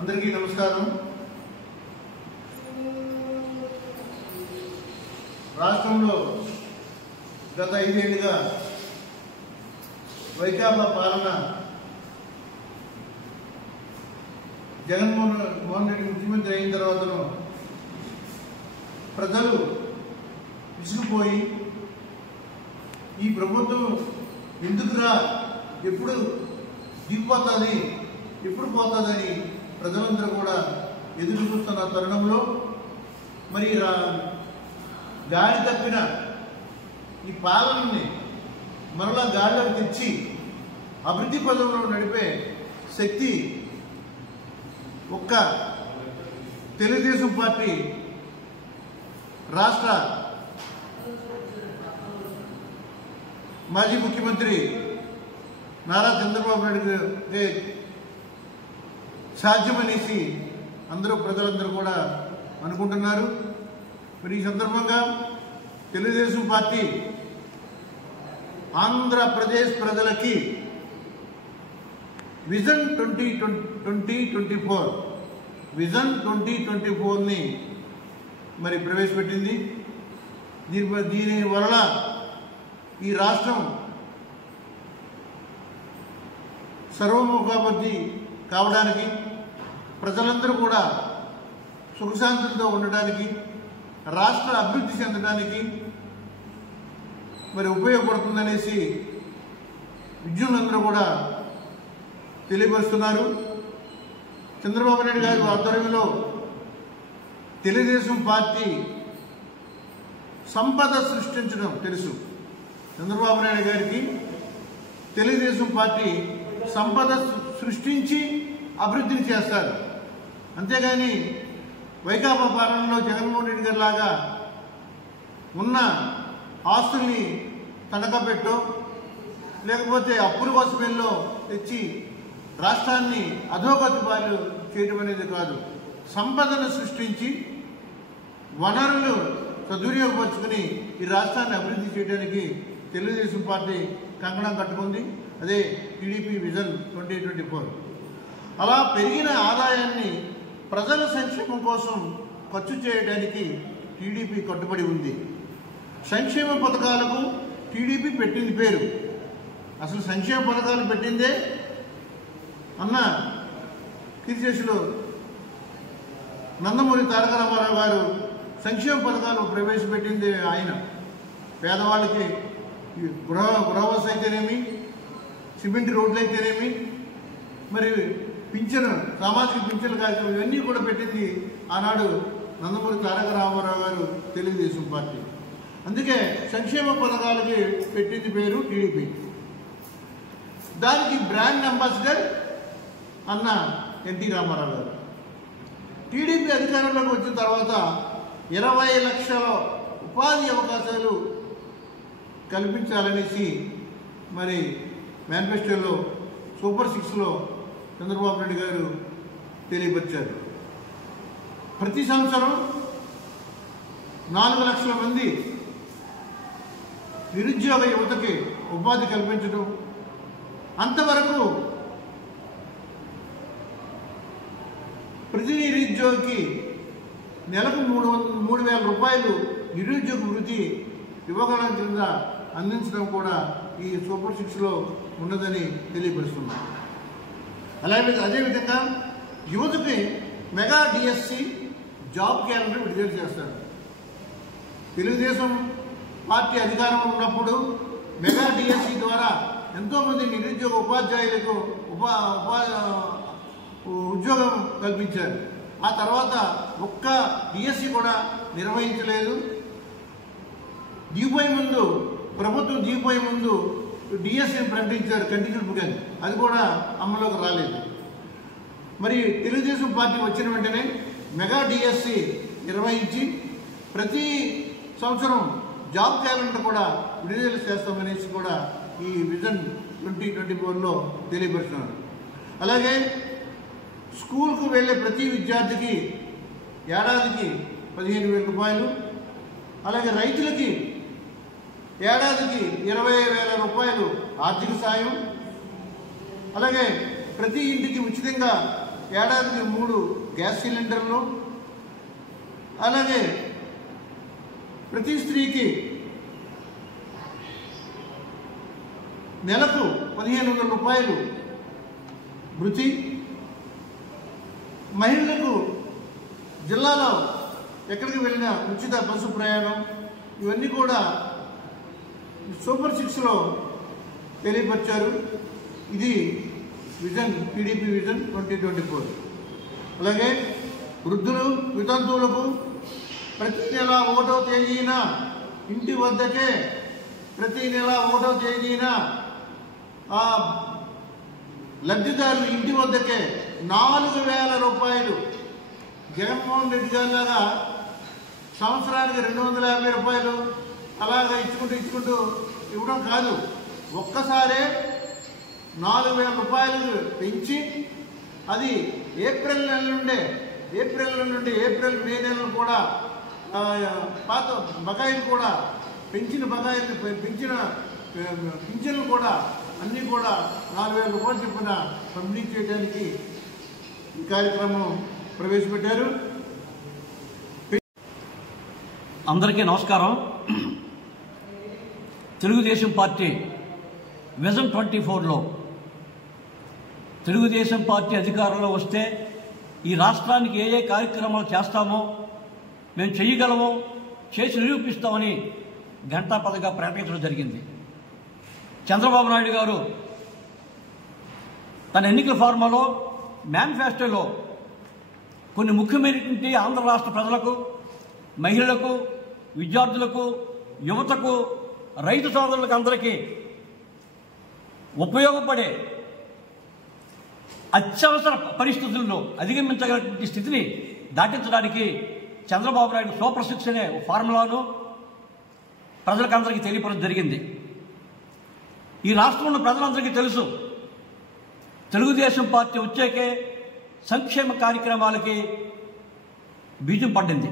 అందరికీ నమస్కారం. రాష్ట్రంలో గత 5 ఏళ్లుగా వైకాపా పాలన జగన్మోహన్ రెడ్డి ముఖ్యమంత్రి అయిన తర్వాతను ప్రజలు విసిగిపోయి ఈ ప్రభుత్వం ఎందుకురా, ఎప్పుడు దిగిపోతుంది, ఎప్పుడు పోతుందని ప్రజలందరూ కూడా ఎదురు చూస్తున్న తరుణంలో మరి గాడి తప్పిన ఈ పాలనని మరలా గాడిలోకి తెచ్చి అభివృద్ధి పదంలో నడిపే శక్తి ఒక్క తెలుగుదేశం పార్టీ రాష్ట్ర మాజీ ముఖ్యమంత్రి నారా చంద్రబాబు నాయుడు సాధ్యమనేసి ప్రజలందరూ కూడా అనుకుంటున్నారు. మరి ఈ సందర్భంగా తెలుగుదేశం పార్టీ ఆంధ్రప్రదేశ్ ప్రజలకి విజన్ 2024 విజన్ 2024ని మరి ప్రవేశపెట్టింది. దీని వలన ఈ రాష్ట్రం సర్వముఖాభివృద్ధి కావడానికి, ప్రజలందరూ కూడా సుఖశాంతులతో ఉండడానికి, రాష్ట్ర అభివృద్ధి చెందడానికి మరి ఉపయోగపడుతుందనేసి విద్యులందరూ కూడా తెలియపరుస్తున్నారు. చంద్రబాబు నాయుడు గారి ఆధ్వర్యంలో తెలుగుదేశం పార్టీ సంపద సృష్టించడం తెలుసు. చంద్రబాబు నాయుడు గారికి తెలుగుదేశం పార్టీ సంపద సృష్టించి అభివృద్ధిని చేస్తారు. అంతేగాని వైకాపా పాలనలో జగన్మోహన్ రెడ్డి గారి లాగా ఉన్న ఆస్తుల్ని తనఖా పెట్టో లేకపోతే అప్పుల కోసమేల్లో తెచ్చి రాష్ట్రాన్ని అధోగతి పాలు చేయడం అనేది కాదు. సంపదను సృష్టించి వనరులు సదువినియోగపరుచుకుని ఈ రాష్ట్రాన్ని అభివృద్ధి చేయడానికి తెలుగుదేశం పార్టీ కంకణం కట్టుకుంది. అదే టీడీపీ విజన్ 2024. అలా పెరిగిన ఆదాయాన్ని ప్రజల సంక్షేమం కోసం ఖర్చు చేయడానికి టీడీపీ కట్టుబడి ఉంది. సంక్షేమ పథకాలకు టీడీపీ పెట్టింది పేరు. అసలు సంక్షేమ పథకాలు పెట్టిందే అన్న కీర్తిశేషులు నందమూరి తారక రామారావు గారు సంక్షేమ పథకాలు ప్రవేశపెట్టింది ఆయన. పేదవాళ్ళకి గృహవసతి అయితేనేమి, సిమెంట్ రోడ్లు అయితేనేమి, మరి పింఛను, సామాజిక పింఛన్ల కార్యక్రమం ఇవన్నీ కూడా పెట్టింది ఆనాడు నందమూరి తారక రామారావు గారు తెలుగుదేశం పార్టీ. అందుకే సంక్షేమ పథకాలకి పెట్టింది పేరు టీడీపీ. దానికి బ్రాండ్ అంబాసిడర్ అన్న ఎన్టీ రామారావు గారు. టీడీపీ అధికారంలోకి వచ్చిన తర్వాత 20 లక్షల ఉపాధి అవకాశాలు కల్పించాలనేసి మరి మేనిఫెస్టోలో సూపర్ 6లో చంద్రబాబు నాయుడు గారు తెలియపరిచారు. ప్రతి సంవత్సరం 4 లక్షల మంది నిరుద్యోగ యువతకి ఉపాధి కల్పించడం, అంతవరకు ప్రతి నిరుద్యోగికి నెలకు 3,000 రూపాయలు నిరుద్యోగ వృత్తి ఇవ్వగలం కింద అందించడం కూడా ఈ సూపర్ 6లో ఉన్నదని తెలియపరుస్తున్నాం. అదేవిధంగా యువతకి మెగా డిఎస్సి జాబ్ క్యాలెండర్ విడుదల చేస్తారు. తెలుగుదేశం పార్టీ అధికారంలో ఉన్నప్పుడు మెగా డిఎస్సి ద్వారా ఎంతోమంది నిరుద్యోగ ఉపాధ్యాయులకు ఉద్యోగం కల్పించారు. ఆ తర్వాత ఒక్క డిఎస్సి కూడా నిర్వహించలేదు. ప్రభుత్వం దిగిపోయే ముందు డిఎస్సిని ప్రకటించారు కంటిన్యూగా, అది కూడా అమలులోకి రాలేదు. మరి తెలుగుదేశం పార్టీ వచ్చిన వెంటనే మెగా డిఎస్సి నిర్వహించి ప్రతి సంవత్సరం జాబ్ క్యాలెండర్ కూడా విడుదల చేస్తామనేసి కూడా ఈ విజన్ 2024లో తెలియపరుస్తున్నారు. అలాగే స్కూల్కు వెళ్ళే ప్రతి విద్యార్థికి ఏడాదికి 15,000 రూపాయలు, అలాగే రైతులకి ఏడాదికి 20,000 రూపాయలు ఆర్థిక సాయం, అలాగే ప్రతి ఇంటికి ఉచితంగా ఏడాదికి 3 గ్యాస్ సిలిండర్లు, అలాగే ప్రతి స్త్రీకి నెలకు 1500 రూపాయలు భృతి, మహిళలకు జిల్లాలో ఎక్కడికి వెళ్ళినా ఉచిత బస్సు ప్రయాణం, ఇవన్నీ కూడా సూపర్ 6లో తెలియపరిచారు. ఇది విజన్, టీడీపీ విజన్ 2024. అలాగే వృద్ధులు, వితంతువులకు ప్రతి నెల 1వ తేదీన ఇంటి వద్దకే, ప్రతి నెల 1వ తేదీన ఆ లబ్ధిదారులు ఇంటి వద్దకే 4000 రూపాయలు. జగన్మోహన్ రెడ్డి గారి లాగా సంవత్సరానికి 250 రూపాయలు అలాగా ఇచ్చుకుంటూ ఇవ్వడం కాదు, ఒక్కసారే 4000 రూపాయలు పెంచి అది ఏప్రిల్ మే నెలలు కూడా పాత బకాయిలు కూడా పింఛన్లు కూడా అన్నీ కూడా 4000 రూపాయలు చొప్పున పంపిణీ చేయడానికి ఈ కార్యక్రమం ప్రవేశపెట్టారు. అందరికీ నమస్కారం. తెలుగుదేశం పార్టీ విజన్ 24లో తెలుగుదేశం పార్టీ అధికారంలో వస్తే ఈ రాష్ట్రానికి ఏ కార్యక్రమాలు చేస్తామో, మేము చేయగలమో చేసి నిరూపిస్తామని ఘంటాపథంగా ప్రకటించడం జరిగింది. చంద్రబాబు నాయుడు గారు తన ఎన్నికల ఫార్మాలో, మేనిఫెస్టోలో కొన్ని ముఖ్యమైనటువంటి ఆంధ్ర రాష్ట్ర ప్రజలకు, మహిళలకు, విద్యార్థులకు, యువతకు, రైతు సోదరులకు అందరికీ ఉపయోగపడే అత్యవసర పరిస్థితుల్లో అధిగమించగలిగిన స్థితిని దాటించడానికి చంద్రబాబు నాయుడు సూపర్ 6 అనే ఫార్ములాను ప్రజలకందరికీ తెలియపరచడం జరిగింది. ఈ రాష్ట్రంలో ప్రజలందరికీ తెలుసు, తెలుగుదేశం పార్టీ వచ్చాకే సంక్షేమ కార్యక్రమాలకి బీజం పడింది.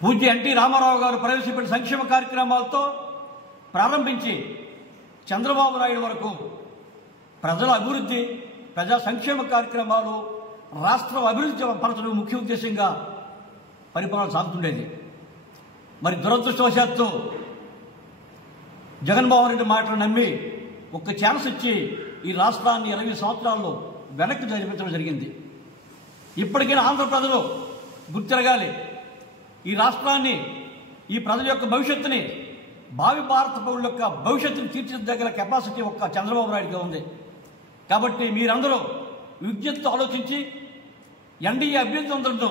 పూజ్య ఎన్టీ రామారావు గారు ప్రవేశపెట్టిన సంక్షేమ కార్యక్రమాలతో ప్రారంభించి చంద్రబాబు నాయుడు వరకు ప్రజల అభివృద్ధి, ప్రజా సంక్షేమ కార్యక్రమాలు, రాష్ట్రం అభివృద్ధి పరచడం ముఖ్య ఉద్దేశంగా పరిపాలన సాగుతుండేది. మరి దురదృష్టవశాత్తు జగన్మోహన్ రెడ్డి మాటలు నమ్మి ఒక్క ఛాన్స్ ఇచ్చి ఈ రాష్ట్రాన్ని 20 సంవత్సరాల్లో వెనక్కి జరిపించడం జరిగింది. ఇప్పటికైనా ఆంధ్ర ప్రజలు గుర్తిరగాలి. ఈ రాష్ట్రాన్ని, ఈ ప్రజల యొక్క భవిష్యత్తుని, భావి భారత పౌరుల యొక్క భవిష్యత్తును తీర్చిదిద్దగల కెపాసిటీ ఒక్క చంద్రబాబు నాయుడుగా ఉంది. కాబట్టి మీరందరూ విజ్ఞతతో ఆలోచించి ఎన్డీఏ అభ్యర్థులందరితో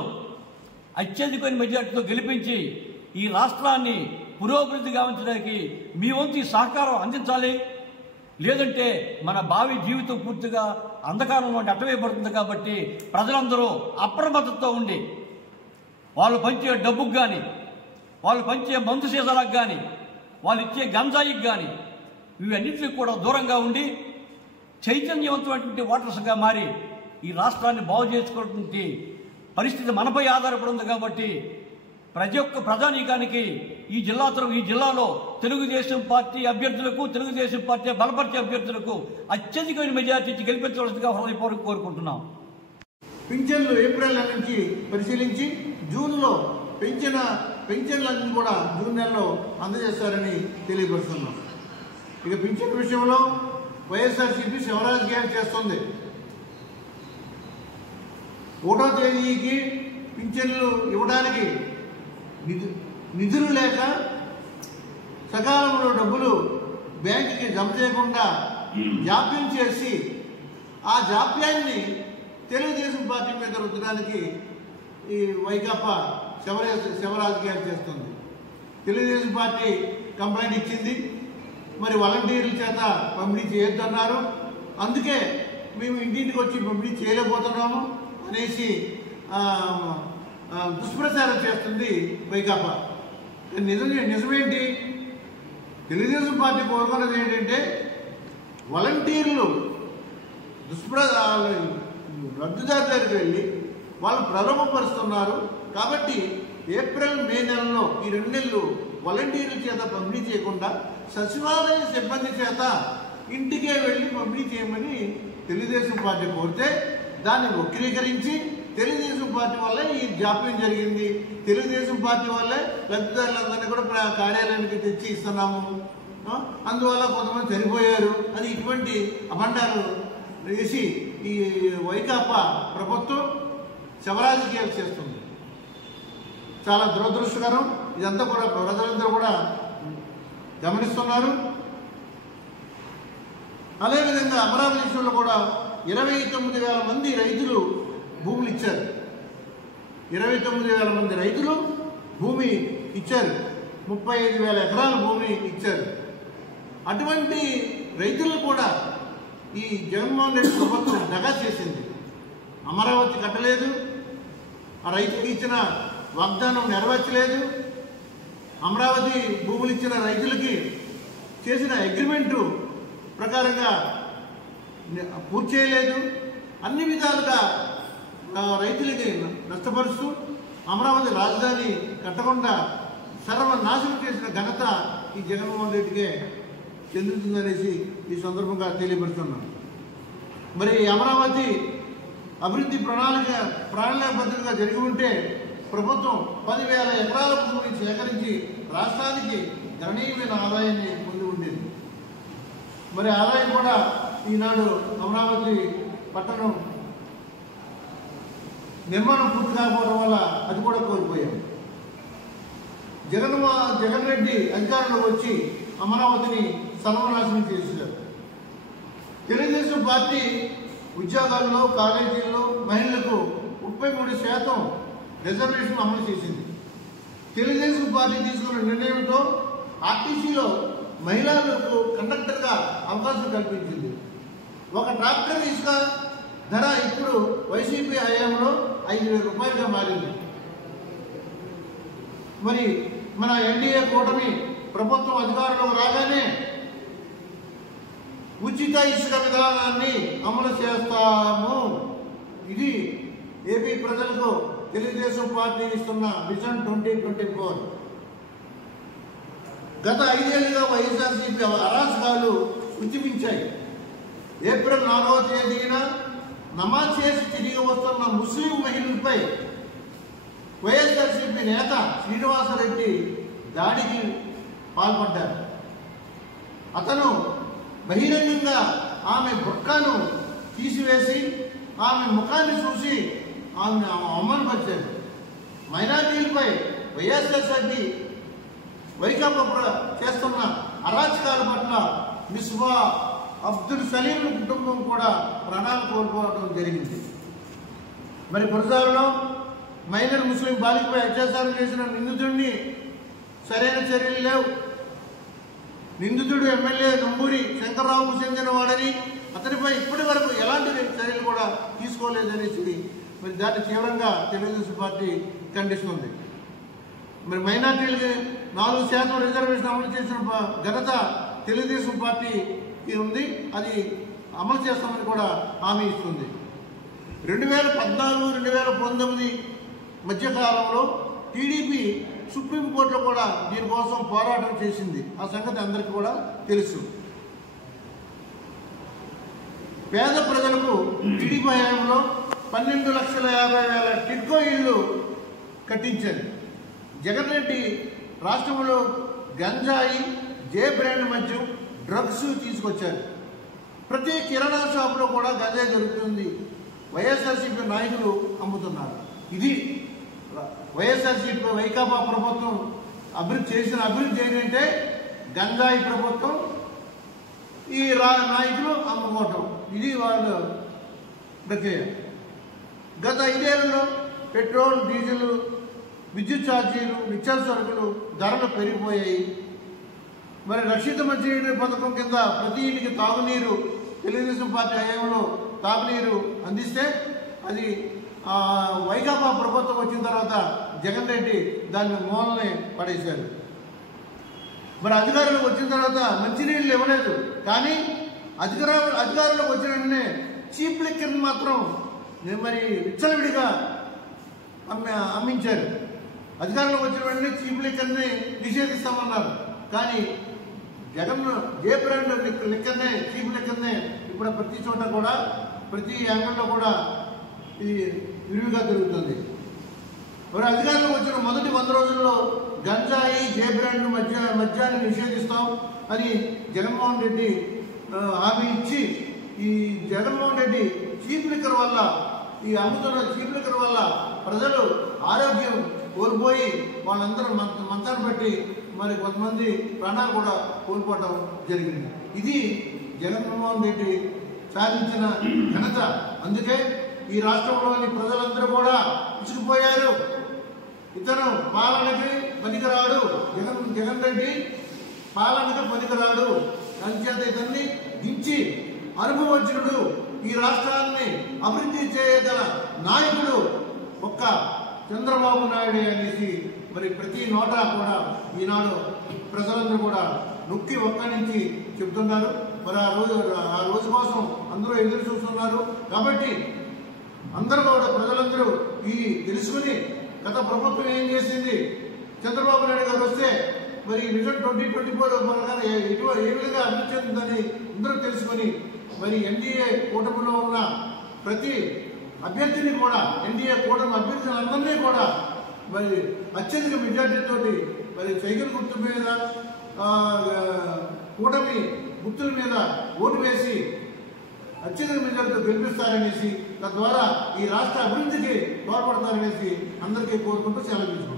అత్యధికమైన మెజార్టీతో గెలిపించి ఈ రాష్ట్రాన్ని పురోభివృద్ధి గావించడానికి మీ వంతు సహకారం అందించాలి. లేదంటే మన భావి జీవితం పూర్తిగా అంధకారంలో అట్టవేయబడుతుంది. కాబట్టి ప్రజలందరూ అప్రమత్తతో ఉండి వాళ్ళు పంచే డబ్బుకు కానీ, వాళ్ళు పంచే మందు సీసాలకు కానీ, వాళ్ళు ఇచ్చే గంజాయికి కానీ ఇవన్నింటినీ కూడా దూరంగా ఉండి చైతన్యవంతమైనటువంటి ఓటర్స్గా మారి ఈ రాష్ట్రాన్ని బాగు చేసుకున్నటువంటి పరిస్థితి మనపై ఆధారపడి ఉంది. కాబట్టి ప్రతి ఒక్క ప్రజానీకానికి ఈ జిల్లాలో తెలుగుదేశం పార్టీ అభ్యర్థులకు, తెలుగుదేశం పార్టీ బలపరిచే అభ్యర్థులకు అత్యధికమైన మెజార్టీ ఇచ్చి గెలిపించవలసిందిగా హృదయపూర్వకంగా కోరుకుంటున్నాం. పింఛన్లు ఏప్రిల్ నుంచి పరిశీలించి జూన్లో పెన్షన్లన్నీ కూడా జూన్ నెలలో అందజేస్తారని తెలియపరుస్తున్నాం. ఇక పింఛన్ విషయంలో వైఎస్ఆర్సీపీ శివరాజ్ గ్యాప్ చేస్తుంది. 1వ తేదీకి పింఛన్లు ఇవ్వడానికి నిధులు లేక సకాలంలో డబ్బులు బ్యాంకుకి జమ చేయకుండా జాప్యం చేసి ఆ జాప్యాన్ని తెలుగుదేశం పార్టీ మీద రుద్దడానికి ఈ వైకాపా శివరాజకీయాలు చేస్తుంది. తెలుగుదేశం పార్టీ కంప్లైంట్ ఇచ్చింది, మరి వాలంటీర్ల చేత పంపిణీ చేయొద్దన్నారు. అందుకే మేము ఇంటింటికి వచ్చి పంపిణీ చేయలేకపోతున్నాము అనేసి దుష్ప్రచారం చేస్తుంది వైకాపా. నిజమేంటి? తెలుగుదేశం పార్టీ కోరుకున్నది ఏంటంటే వాలంటీర్లు లబ్ధిదారు దగ్గరికి వెళ్ళి వాళ్ళు ప్రలోభపరుస్తున్నారు. కాబట్టి ఏప్రిల్ మే నెలలో ఈ 2 నెలలు వాలంటీర్ల చేత పంపిణీ చేయకుండా సచివాలయ సిబ్బంది చేత ఇంటికే వెళ్ళి పంపిణీ చేయమని తెలుగుదేశం పార్టీ కోరితే దాన్ని వక్రీకరించి తెలుగుదేశం పార్టీ వల్లే ఈ జాప్యం జరిగింది, తెలుగుదేశం పార్టీ వల్లే లబ్ధిదారులందరినీ కూడా కార్యాలయానికి తెచ్చి ఇస్తున్నాము, అందువల్ల కొంతమంది చనిపోయారు అని ఇటువంటి అభండాలు వేసి ఈ వైకాపా ప్రభుత్వం శవరాజకీయాలు చేస్తుంది. చాలా దురదృష్టకరం. ఇదంతా కూడా ప్రజలందరూ కూడా గమనిస్తున్నారు. అదేవిధంగా అమరావతి విషయంలో కూడా 29,000 మంది రైతులు భూములు ఇచ్చారు. 29,000 మంది రైతులు భూమి ఇచ్చారు. 35,000 ఎకరాల భూమి ఇచ్చారు. అటువంటి రైతులు కూడా ఈ జగన్మోహన్ రెడ్డి ప్రభుత్వం దగా చేసింది. అమరావతి కట్టలేదు, ఆ రైతుకి ఇచ్చిన వాగ్దానం నెరవేర్చలేదు, అమరావతి భూములు ఇచ్చిన రైతులకి చేసిన అగ్రిమెంటు ప్రకారంగా పూర్తి చేయలేదు. అన్ని విధాలుగా రైతులకి నష్టపరుస్తూ అమరావతి రాజధాని కట్టకుండా సర్వనాశనం చేసిన ఘనత ఈ జగన్మోహన్ రెడ్డికే చెందుతుందనేసి ఈ సందర్భంగా తెలియపరుస్తున్నాను. మరి అమరావతి అభివృద్ధి ప్రణాళికబద్ధంగా జరిగి ఉంటే ప్రభుత్వం 10,000 ఎకరాల భూమిని సేకరించి రాష్ట్రానికి గణనీయమైన ఆదాయాన్ని పొంది ఉండేది. మరి ఆదాయం కూడా ఈనాడు అమరావతి పట్టణం నిర్మాణం పూర్తి కాకపోవడం వల్ల అది కూడా కోల్పోయాం. జగన్ రెడ్డి అధికారంలో వచ్చి అమరావతిని సర్వనాశనం చేశారు. తెలుగుదేశం పార్టీ ఉద్యోగాల్లో, కాలేజీల్లో మహిళలకు 33% రిజర్వేషన్ అమలు చేసింది. తెలుగుదేశం పార్టీ తీసుకున్న నిర్ణయంతో ఆర్టీసీలో మహిళలకు కండక్టర్గా అవకాశం కల్పించింది. ఒక ట్రాక్టర్ ఇసుక ధర ఇప్పుడు వైసీపీ హయాంలో 5,000 రూపాయలుగా మారింది. మరి మన ఎన్డీఏ కూటమి ప్రభుత్వం అధికారంలోకి రాగానే ఉచిత ఇసుక విధానాన్ని అమలు చేస్తాము. ఇది ఏపీ ప్రజలకు తెలుగుదేశం పార్టీ ఇస్తున్న విజన్ 2024. గత 5 ఏళ్లుగా వైఎస్ఆర్సీపీ అరాచకాలు ఉద్యమించాయి. ఏప్రిల్ 4వ తేదీన నమాజ్ చేసి తిరిగి వస్తున్న ముస్లిం మహిళలపై వైఎస్ఆర్సీపీ నేత శ్రీనివాసరెడ్డి దాడికి పాల్పడ్డారు. అతను బహిరంగంగా ఆమె బుర్కాను తీసివేసి ఆమె ముఖాన్ని చూసి ఆమెను అవమానపరిచారు. మైనారిటీలపై వైఎస్ఆర్సీపీ వైకాపా చేస్తున్న అరాచకాల పట్ల మిస్బా అబ్దుల్ సలీం కుటుంబం కూడా ప్రాణాలు కోల్పోవడం జరిగింది. మరి గురజాలలో మైనర్ ముస్లిం బాలికపై అత్యాచారం చేసిన నిందితుడిని సరైన చర్యలు లేవు. నిందితుడు ఎమ్మెల్యే నంబూరి శంకర్రావుకు చెందినవాడని అతనిపై ఇప్పటి వరకు ఎలాంటి చర్యలు కూడా తీసుకోలేదనేసి మరి దాన్ని తీవ్రంగా తెలుగుదేశం పార్టీ ఖండిస్తుంది. మరి మైనార్టీలకి 4% రిజర్వేషన్ అమలు చేసిన ఘనత తెలుగుదేశం పార్టీకి ఉంది. అది అమలు చేస్తామని కూడా హామీ ఇస్తుంది. 2014-2019 మధ్యకాలంలో టీడీపీ సుప్రీంకోర్టులో కూడా దీనికోసం పోరాటం చేసింది. ఆ సంగతి అందరికీ కూడా తెలుసు. పేద ప్రజలకు టీడీపీ హయాంలో 12,50,000 టిడ్కో ఇళ్లు కట్టించారు. జగన్ రెడ్డి రాష్ట్రంలో గంజాయి, జే బ్రాండ్ మద్యం, డ్రగ్స్ తీసుకొచ్చారు. ప్రతి కిరాణా షాపులో కూడా గంజాయి దొరుకుతుంది. వైఎస్ఆర్సీపీ నాయకులు అమ్ముతున్నారు. ఇది వైఎస్ఆర్సీపీ వైకాపా ప్రభుత్వం చేసిన అభివృద్ధి ఏంటంటే గంజాయి ప్రభుత్వం, ఈ నాయకులు అమ్ముకోవటం. ఇది వాళ్ళ ప్రక్రియ. గత 5 ఏళ్లలో పెట్రోల్, డీజిల్, విద్యుత్ ఛార్జీలు, నిత్యావసర సరుకులు ధరలు పెరిగిపోయాయి. మరి రక్షిత మంచినీటి పథకం కింద ప్రతి ఇంటికి తాగునీరు తెలుగుదేశం పార్టీ హయాంలో తాగునీరు అందిస్తే అది వైకాపా ప్రభుత్వం వచ్చిన తర్వాత జగన్ రెడ్డి దాన్ని మూలనే పడేశారు. మరి అధికారులకు వచ్చిన తర్వాత మంచినీళ్ళు ఇవ్వలేదు. కానీ అధికారులకు వచ్చిన వెంటనే చీప్ లిక్కర్ని మాత్రం మరి విచ్చలవిడిగా అమ్మించారు. అధికారంలోకి వచ్చిన వెంటనే చీప్ లిక్కర్ని నిషేధిస్తామన్నారు. కానీ జగన్ ఏ బ్రాండ్ లిక్కర్నే, చీప్ లిక్కర్నే ఇప్పుడు ప్రతి చోట కూడా, ప్రతి యాంగిల్లో కూడా ఇది విరివిగా జరుగుతుంది. మరి అధికారంలోకి వచ్చిన మొదటి 100 రోజుల్లో గంజాయి, జే బ్రాండ్ మద్యాన్ని నిషేధిస్తాం అని జగన్మోహన్ రెడ్డి హామీ ఇచ్చి, ఈ జగన్మోహన్ రెడ్డి చీప్ లిక్కర్ వల్ల, ఈ అమ్ముతున్న చీప్ లిక్కర్ వల్ల ప్రజలు ఆరోగ్యం కోల్పోయి వాళ్ళందరూ మంచాన్ని బట్టి మరి కొంతమంది ప్రాణాలు కూడా కోల్పోవడం జరిగింది. ఇది జగన్మోహన్ రెడ్డి సాధించిన ఘనత. అందుకే ఈ రాష్ట్రంలోని ప్రజలందరూ కూడా విసిగిపోయారు. ఇతను పాలనకి పనికిరాడు, జగన్ రెడ్డి పాలనకి పనికిరాడు, అంచేత ఇతన్ని దించి అనుభవజ్ఞుడు, ఈ రాష్ట్రాన్ని అభివృద్ధి చేయగల నాయకుడు ఒక్క చంద్రబాబు నాయుడు అనేసి మరి ప్రతి నోటా కూడా ఈనాడు ప్రజలందరూ కూడా నొక్కి ఒక్కరించి చెప్తున్నారు. మరి ఆ రోజు కోసం అందరూ ఎదురు చూస్తున్నారు. కాబట్టి అందరూ కూడా ప్రజలందరూ ఈ తెలుసుకుని గత ప్రభుత్వం ఏం చేసింది, చంద్రబాబు నాయుడు గారు వస్తే మరి విజన్ 2024 ఏ విధంగా అభివృద్ధి చెందుతుందని అందరూ తెలుసుకొని మరి ఎన్డీఏ కూటమిలో ఉన్న ప్రతి అభ్యర్థిని కూడా, ఎన్డీఏ కూటమి అభ్యర్థులందరినీ కూడా మరి అత్యధిక మెజార్టీతో మరి సైకిల్ గుర్తు మీద, కూటమి గుర్తుల మీద ఓటు వేసి అత్యధిక మెజార్టీతో గెలిపిస్తారనేసి, తద్వారా ఈ రాష్ట్ర అభివృద్ధికి తోడ్పడతారనేసి అందరికీ కోరుకుంటూ సెలవు తీసుకుంటారు.